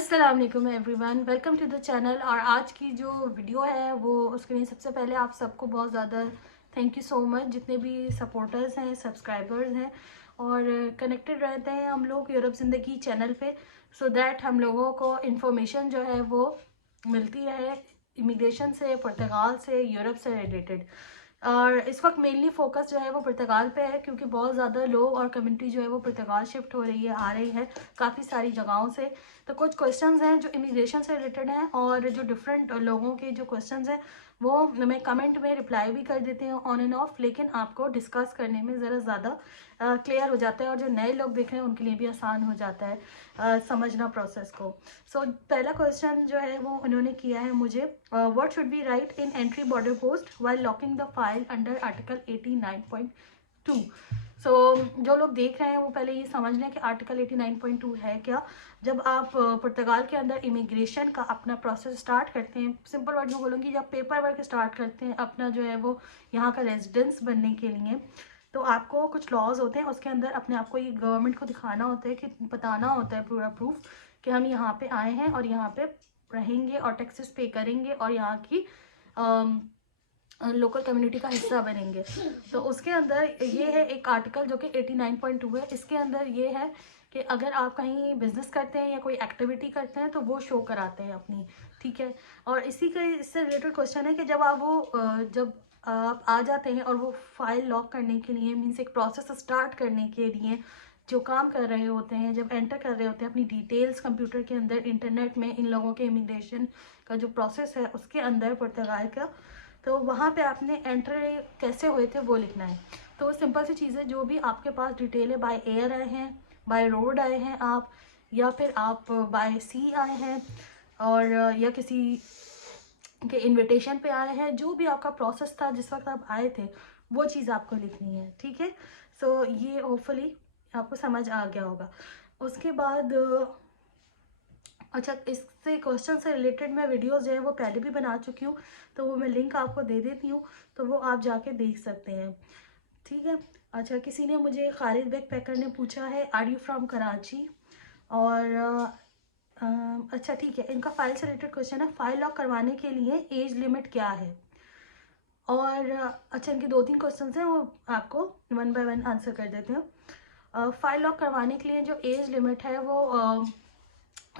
अस्सलाम वालेकुम everyone, welcome to the channel. और आज की जो वीडियो है वो उसके लिए सबसे पहले आप सबको बहुत ज़्यादा थैंक यू सो मच, जितने भी सपोर्टर्स हैं, सब्सक्राइबर्स हैं और कनेक्टेड रहते हैं हम लोग यूरोप ज़िंदगी चैनल पे, सो दैट हम लोगों को इन्फॉर्मेशन जो है वो मिलती रहे इमिग्रेशन से, पुर्तगाल से, यूरोप से रिलेटेड। और इस वक्त मेनली फोकस जो है वो पुर्तगाल पे है, क्योंकि बहुत ज़्यादा लोग और कम्युनिटी जो है वो पुर्तगाल शिफ्ट हो रही है, आ रही है काफ़ी सारी जगहों से। तो कुछ क्वेश्चंस हैं जो इमिग्रेशन से रिलेटेड हैं और जो डिफरेंट लोगों के जो क्वेश्चंस हैं वो मैं कमेंट में रिप्लाई भी कर देती हूँ ऑन एंड ऑफ, लेकिन आपको डिस्कस करने में ज़रा ज़्यादा क्लियर हो जाता है और जो नए लोग देख रहे हैं उनके लिए भी आसान हो जाता है समझना प्रोसेस को। सो पहला क्वेश्चन जो है वो उन्होंने किया है मुझे, what should be right in entry border post while locking the file under article 89.2। जो लोग देख रहे हैं वो पहले ये समझ लें कि आर्टिकल 89.2 है क्या। जब आप पुर्तगाल के अंदर इमिग्रेशन का अपना प्रोसेस स्टार्ट करते हैं, सिंपल वर्ड में बोलूँगी, जब पेपर वर्क स्टार्ट करते हैं अपना जो है वो यहाँ का रेजिडेंस बनने के लिए, तो आपको कुछ लॉज होते हैं, उसके अंदर अपने आप को ये गवर्नमेंट को दिखाना होता है, कि बताना होता है पूरा प्रूफ कि हम यहाँ पे आए हैं और यहाँ पे रहेंगे और टैक्सेस पे करेंगे और यहाँ की लोकल कम्युनिटी का हिस्सा बनेंगे। तो उसके अंदर ये है एक आर्टिकल जो कि 89.2 है। इसके अंदर ये है कि अगर आप कहीं बिजनेस करते हैं या कोई एक्टिविटी करते हैं तो वो शो कराते हैं अपनी, ठीक है। और इसी का इससे रिलेटेड क्वेश्चन है कि जब आप आ जाते हैं और वो फाइल लॉक करने के लिए, मीन्स एक प्रोसेस स्टार्ट करने के लिए जो काम कर रहे होते हैं, जब एंटर कर रहे होते हैं अपनी डिटेल्स कंप्यूटर के अंदर, इंटरनेट में, इन लोगों के इमिग्रेशन का जो प्रोसेस है उसके अंदर पुर्तगाल का, तो वहाँ पे आपने एंटर कैसे हुए थे वो लिखना है। तो सिंपल सी चीज़ें, जो भी आपके पास डिटेल है, बाय एयर आए हैं, बाय रोड आए हैं आप, या फिर आप बाय सी आए हैं, और या किसी के इनविटेशन पे आए हैं, जो भी आपका प्रोसेस था जिस वक्त आप आए थे वो चीज़ आपको लिखनी है, ठीक है। सो ये होपफुली आपको समझ आ गया होगा। उसके बाद अच्छा, इससे क्वेश्चन से रिलेटेड मैं वीडियोस जो है वो पहले भी बना चुकी हूँ, तो वो मैं लिंक आपको दे देती हूँ, तो वो आप जाके देख सकते हैं, ठीक है। अच्छा, किसी ने मुझे, खालिद बैग पैकर ने पूछा है, आर यू फ्रॉम कराची। और अच्छा ठीक है, इनका फाइल से रिलेटेड क्वेश्चन है, फाइल लॉक करवाने के लिए एज लिमिट क्या है। और अच्छा, इनके 2-3 क्वेश्चन हैं, वो आपको वन बाय वन आंसर कर देते हैं। फाइल लॉक करवाने के लिए जो एज लिमिट है वो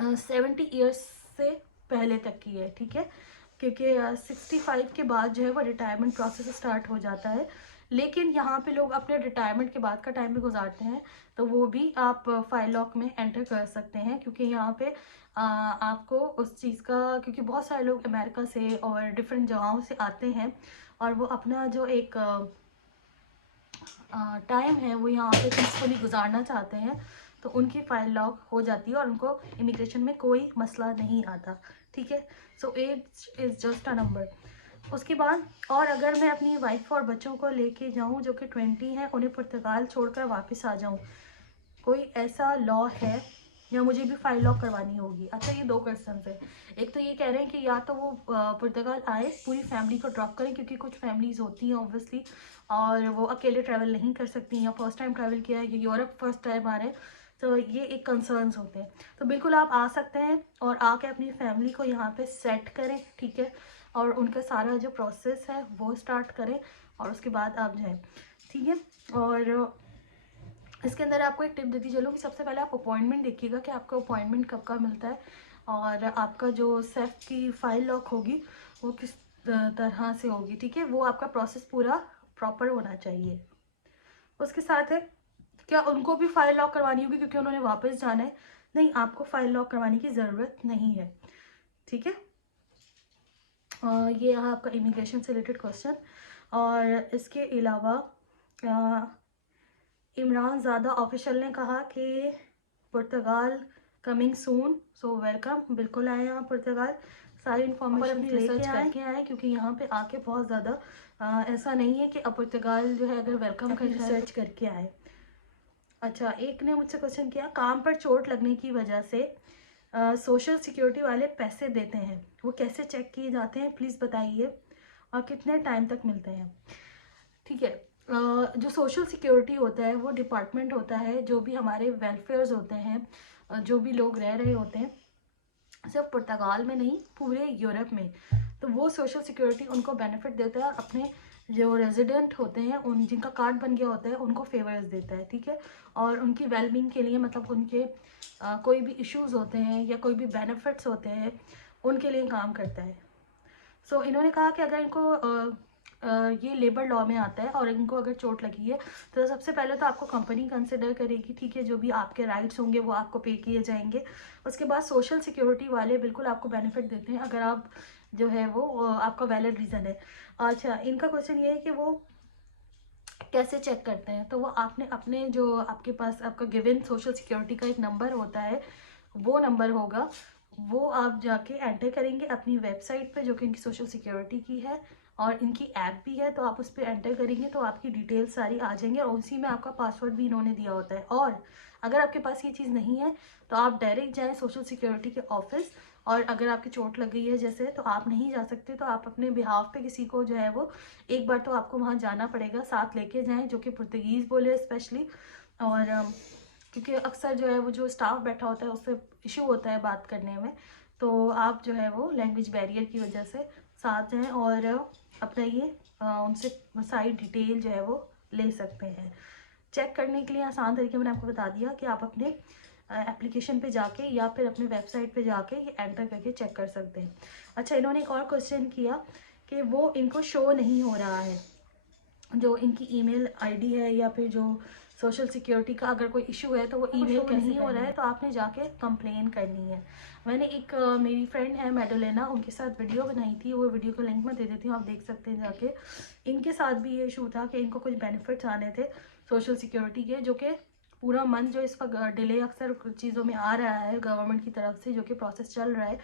70 ईयर्स से पहले तक की है, ठीक है, क्योंकि 65 के बाद जो है वो रिटायरमेंट प्रोसेस स्टार्ट हो जाता है। लेकिन यहाँ पे लोग अपने रिटायरमेंट के बाद का टाइम भी गुजारते हैं, तो वो भी आप फाइल लॉक में एंटर कर सकते हैं, क्योंकि यहाँ पे आपको उस चीज़ का, क्योंकि बहुत सारे लोग अमेरिका से और डिफरेंट जगहों से आते हैं और वो अपना जो एक टाइम है वो यहाँ पे पीसफुली गुजारना चाहते हैं, तो उनकी फाइल लॉक हो जाती है और उनको इमिग्रेशन में कोई मसला नहीं आता, ठीक है। So age is just a number. उसके बाद, और अगर मैं अपनी वाइफ और बच्चों को लेके जाऊँ जो कि 20 हैं, उन्हें पुर्तगाल छोड़कर वापस आ जाऊँ, कोई ऐसा लॉ है या मुझे भी फाइल लॉक करवानी होगी। अच्छा, ये 2 क्वेश्चन है। एक तो ये कह रहे हैं कि या तो वो पुर्तगाल आए, पूरी फैमिली को ड्रॉप करें, क्योंकि कुछ फैमिलीज होती हैं ऑब्वियसली और वो अकेले ट्रैवल नहीं कर सकती, या फर्स्ट टाइम ट्रैवल किया है, या यूरोप फर्स्ट टाइम आ रहे हैं, तो ये एक कंसर्न्स होते हैं। तो बिल्कुल आप आ सकते हैं और आके अपनी फैमिली को यहाँ पे सेट करें, ठीक है, और उनका सारा जो प्रोसेस है वो स्टार्ट करें और उसके बाद आप जाएँ, ठीक है। और इसके अंदर आपको एक टिप देती चलूँ कि सबसे पहले आप अपॉइंटमेंट देखिएगा कि आपका अपॉइंटमेंट कब का मिलता है, और आपका जो सेफ की फाइल लॉक होगी वो किस तरह से होगी, ठीक है। वो आपका प्रोसेस पूरा प्रॉपर होना चाहिए। उसके साथ है, क्या उनको भी फाइल लॉक करवानी होगी क्योंकि उन्होंने वापस जाना है? नहीं, आपको फाइल लॉक करवाने की ज़रूरत नहीं है, ठीक है। ये रहा आपका इमिग्रेशन से रिलेटेड क्वेश्चन। और इसके अलावा इमरान ज़ादा ऑफिशियल ने कहा कि पुर्तगाल कमिंग सून, सो वेलकम, बिल्कुल आए आप पुर्तगाल, सारी इन्फॉर्मेशन रिसर्च करके आए, क्योंकि यहाँ पे आके बहुत ज़्यादा ऐसा नहीं है कि अब पुर्तगाल जो है अगर वेलकम कर रिसर्च करके आए। अच्छा, एक ने मुझसे क्वेश्चन किया, काम पर चोट लगने की वजह से सोशल सिक्योरिटी वाले पैसे देते हैं, वो कैसे चेक किए जाते हैं प्लीज़ बताइए, और कितने टाइम तक मिलते हैं। ठीक है, जो सोशल सिक्योरिटी होता है वो डिपार्टमेंट होता है, जो भी हमारे वेलफेयर्स होते हैं, जो भी लोग रह रहे होते हैं सिर्फ पुर्तगाल में नहीं, पूरे यूरोप में। तो वो सोशल सिक्योरिटी उनको बेनिफिट देता है और अपने जो रेजिडेंट होते हैं, उन जिनका कार्ड बन गया होता है, उनको फेवर्स देता है, ठीक है। और उनकी वेलबींग के लिए, मतलब उनके कोई भी इश्यूज होते हैं या कोई भी बेनिफिट्स होते हैं, उनके लिए काम करता है। सो इन्होंने कहा कि अगर इनको ये लेबर लॉ में आता है और इनको अगर चोट लगी है तो सबसे पहले तो आपको कंपनी कंसिडर करेगी, ठीक है। जो भी आपके राइट्स होंगे वो आपको पे किए जाएंगे। उसके बाद सोशल सिक्योरिटी वाले बिल्कुल आपको बेनिफिट देते हैं अगर आप जो है वो आपका वैलिड रीज़न है। अच्छा, इनका क्वेश्चन ये है कि वो कैसे चेक करते हैं। तो वो आपने अपने जो आपके पास आपका गिवन सोशल सिक्योरिटी का एक नंबर होता है, वो नंबर होगा, वो आप जाके एंटर करेंगे अपनी वेबसाइट पे जो कि इनकी सोशल सिक्योरिटी की है, और इनकी ऐप भी है। तो आप उस पर एंटर करेंगे तो आपकी डिटेल्स सारी आ जाएंगे, और उसी में आपका पासवर्ड भी इन्होंने दिया होता है। और अगर आपके पास ये चीज़ नहीं है तो आप डायरेक्ट जाएँ सोशल सिक्योरिटी के ऑफिस, और अगर आपकी चोट लग गई है जैसे, तो आप नहीं जा सकते तो आप अपने बिहाफ पे किसी को जो है वो, एक बार तो आपको वहाँ जाना पड़ेगा, साथ लेके जाएं जो कि पुर्तगीज़ बोले स्पेशली। और क्योंकि अक्सर जो है वो जो स्टाफ बैठा होता है उससे इशू होता है बात करने में, तो आप जो है वो लैंग्वेज बैरियर की वजह से साथ जाएं और अपना ये उनसे सारी डिटेल जो है वो ले सकते हैं। चेक करने के लिए आसान तरीके मैंने आपको बता दिया कि आप अपने एप्लीकेशन पे जाके या फिर अपने वेबसाइट पे जाके ये एंटर करके चेक कर सकते हैं। अच्छा, इन्होंने एक और क्वेश्चन किया कि वो इनको शो नहीं हो रहा है, जो इनकी ईमेल आईडी है या फिर जो सोशल सिक्योरिटी का अगर कोई इशू है तो वो ईमेल नहीं हो रहा है, तो आपने जाके कंप्लेन करनी है। मैंने एक मेरी फ्रेंड है मेडोलिना, उनके साथ वीडियो बनाई थी, वो वीडियो को लिंक में दे देती हूँ, आप देख सकते हैं जाके। इनके साथ भी ये इशू था कि इनको कुछ बेनिफिट्स आने थे सोशल सिक्योरिटी के, जो कि पूरा मंथ जो इसका डिले अक्सर चीज़ों में आ रहा है गवर्नमेंट की तरफ से, जो कि प्रोसेस चल रहा है।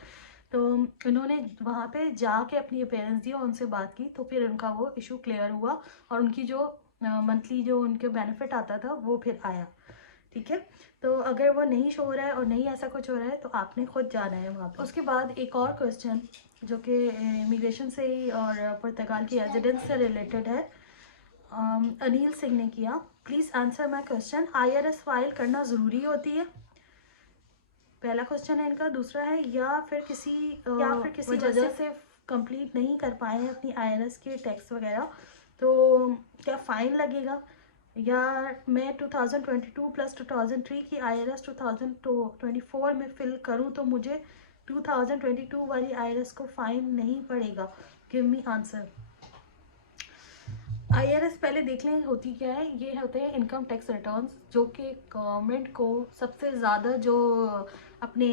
तो इन्होंने वहाँ पे जाके अपनी अपेयरेंस दी और उनसे बात की, तो फिर उनका वो इशू क्लियर हुआ और उनकी जो मंथली जो उनके बेनिफिट आता था वो फिर आया, ठीक है। तो अगर वो नहीं शो हो रहा है और नहीं ऐसा कुछ हो रहा है तो आपने खुद जाना है वहाँ पे। उसके बाद एक और क्वेश्चन जो कि इमिग्रेशन से ही और पुर्तगाल की रेजिडेंस से रिलेटेड है, अनिल सिंह ने किया। Please answer my question, IRS file करना ज़रूरी होती है? पहला क्वेश्चन है इनका। दूसरा है या फिर किसी वजह से कंप्लीट नहीं कर पाए हैं अपनी IRS के टैक्स वगैरह, तो क्या फ़ाइन लगेगा? या मैं 2022 प्लस 2003 की IRS 2024 में फिल करूं तो मुझे 2022 वाली IRS को फ़ाइन नहीं पड़ेगा? Give me answer. IRS पहले देख लें होती क्या है। ये होते हैं इनकम टैक्स रिटर्न्स, जो कि गवर्नमेंट को सबसे ज़्यादा जो अपने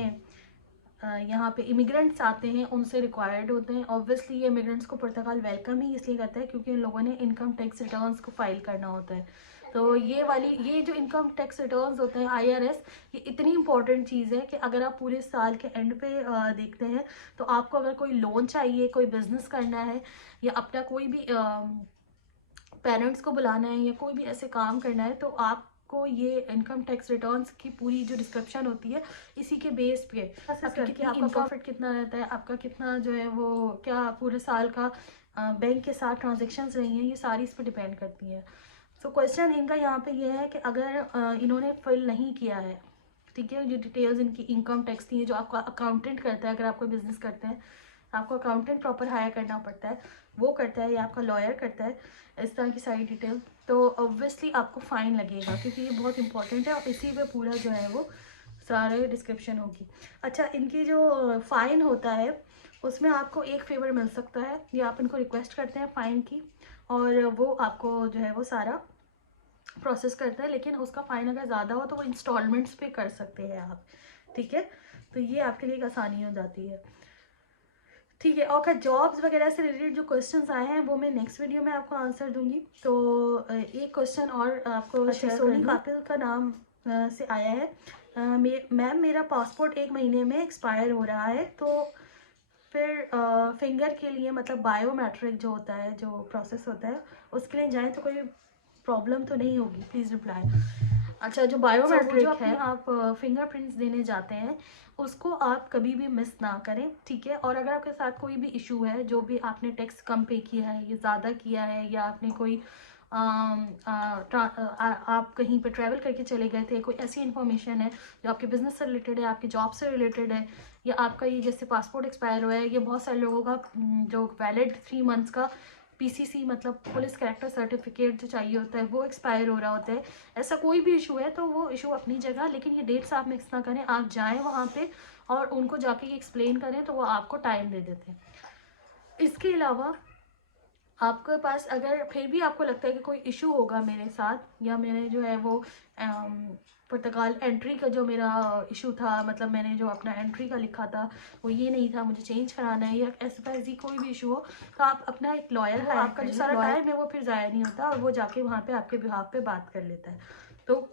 यहाँ पे इमिग्रेंट्स आते हैं उनसे रिक्वायर्ड होते हैं। ऑब्वियसली ये इमिग्रेंट्स को पुर्तगाल वेलकम ही इसलिए करता है क्योंकि इन लोगों ने इनकम टैक्स रिटर्न्स को फाइल करना होता है। तो ये जो इनकम टैक्स रिटर्न्स होते हैं IRS, ये इतनी इंपॉर्टेंट चीज़ है कि अगर आप पूरे साल के एंड पे देखते हैं तो आपको अगर कोई लोन चाहिए, कोई बिजनेस करना है, या अपना कोई भी पेरेंट्स को बुलाना है, या कोई भी ऐसे काम करना है, तो आपको ये इनकम टैक्स रिटर्न्स की पूरी जो डिस्क्रिप्शन होती है इसी के बेस पे आपका प्रॉफिट कितना रहता है, आपका कितना जो है वो क्या पूरे साल का बैंक के साथ ट्रांजेक्शन्स रही हैं, ये सारी इस पर डिपेंड करती हैं। सो क्वेश्चन इनका यहाँ पे ये है कि अगर इन्होंने फिल नहीं किया है, ठीक है, जो डिटेल्स इनकी इनकम टैक्स की है, जो आपका अकाउंटेंट करता है, अगर आप कोई बिजनेस करते हैं आपको अकाउंटेंट प्रॉपर हायर करना पड़ता है, वो करता है, या आपका लॉयर करता है, इस तरह की सारी डिटेल, तो ऑब्वियसली आपको फ़ाइन लगेगा क्योंकि ये बहुत इंपॉर्टेंट है और इसी पे पूरा जो है वो सारे डिस्क्रिप्शन होगी। अच्छा, इनकी जो फ़ाइन होता है उसमें आपको एक फेवर मिल सकता है, या आप इनको रिक्वेस्ट करते हैं फ़ाइन की और वो आपको जो है वो सारा प्रोसेस करता है, लेकिन उसका फ़ाइन अगर ज़्यादा हो तो वो इंस्टॉलमेंट्स पे कर सकते हैं आप, ठीक है। तो ये आपके लिए एक आसानी हो जाती है, ठीक है। और जॉब्स वगैरह से रिलेटेड जो क्वेश्चंस आए हैं वो मैं नेक्स्ट वीडियो में आपको आंसर दूंगी। तो एक क्वेश्चन और आपको सोनी कातिल का नाम से आया है। मैम मेरा पासपोर्ट 1 महीने में एक्सपायर हो रहा है, तो फिर फिंगर के लिए मतलब बायोमेट्रिक जो होता है, जो प्रोसेस होता है, उसके लिए जाएँ तो कोई प्रॉब्लम तो नहीं होगी? Please reply. अच्छा, जो बायोमेट्रिक है, आप फिंगरप्रिंट्स देने जाते हैं, उसको आप कभी भी मिस ना करें, ठीक है। और अगर आपके साथ कोई भी इशू है, जो भी आपने टैक्स कम पे किया है या ज़्यादा किया है, या आपने कोई आप कहीं पे ट्रैवल करके चले गए थे, कोई ऐसी इन्फॉर्मेशन है जो आपके बिजनेस से रिलेटेड है, आपकी जॉब से रिलेटेड है, या आपका ये जैसे पासपोर्ट एक्सपायर हुआ है, ये बहुत सारे लोगों का जो वैलिड 3 मंथ्स का पीसीसी मतलब पुलिस कैरेक्टर सर्टिफिकेट जो चाहिए होता है वो एक्सपायर हो रहा होता है। ऐसा कोई भी इशू है तो वो इशू अपनी जगह, लेकिन ये डेट्स आप मिक्स ना करें। आप जाएं वहाँ पे और उनको जाके ये एक्सप्लेन करें तो वो आपको टाइम दे देते हैं। इसके अलावा आपके पास अगर फिर भी आपको लगता है कि कोई इशू होगा मेरे साथ, या मैंने जो है वो पुर्तगाल एंट्री का जो मेरा इशू था, मतलब मैंने जो अपना एंट्री का लिखा था वो ये नहीं था, मुझे चेंज कराना है, या ऐसी कोई भी इशू हो, तो आप अपना एक लॉयर है, आपका जो सारा टाइम है वो फिर ज़ाया नहीं होता और वो जाके वहाँ पे आपके बिहाफ पे बात कर लेता है। तो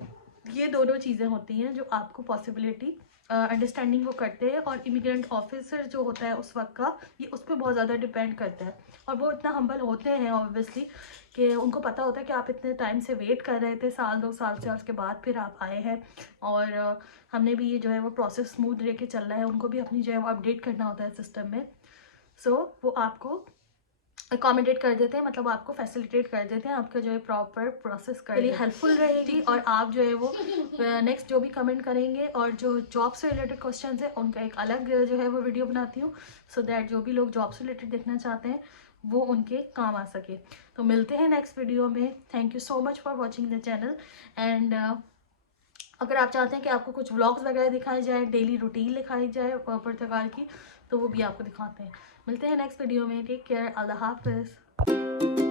ये दोनों चीज़ें होती हैं जो आपको पॉसिबिलिटी अंडरस्टैंडिंग वो करते हैं। और इमिग्रेंट ऑफिसर जो होता है उस वक्त का, ये उस पर बहुत ज़्यादा डिपेंड करता है। और वो इतना हम्बल होते हैं ऑब्वियसली कि उनको पता होता है कि आप इतने टाइम से वेट कर रहे थे, साल 2 साल से, और उसके बाद फिर आप आए हैं। और हमने भी ये जो है वो प्रोसेस स्मूथ लेके चल रहा है, उनको भी अपनी जो है वो अपडेट करना होता है सिस्टम में। सो वो आपको अकोमोडेट कर देते हैं, मतलब आपको फैसिलिटेट कर देते हैं, आपका जो है प्रॉपर प्रोसेस के लिए हेल्पफुल रहेगी। और आप जो है वो नेक्स्ट जो भी कमेंट करेंगे और जो जॉब से रिलेटेड क्वेश्चन है उनका एक अलग जो है वो वीडियो बनाती हूँ, सो दैट जो भी लोग जॉब से रिलेटेड देखना चाहते हैं वो उनके काम आ सके। तो मिलते हैं नेक्स्ट वीडियो में। Thank you so much for watching the channel. And अगर आप चाहते हैं कि आपको कुछ व्लॉग्स वगैरह दिखाए जाए, डेली रूटीन दिखाई जाए पुर्तगाल की, तो वो भी आपको दिखाते हैं। मिलते हैं नेक्स्ट वीडियो में। टेक केयर, अल्लाह हाफिज़।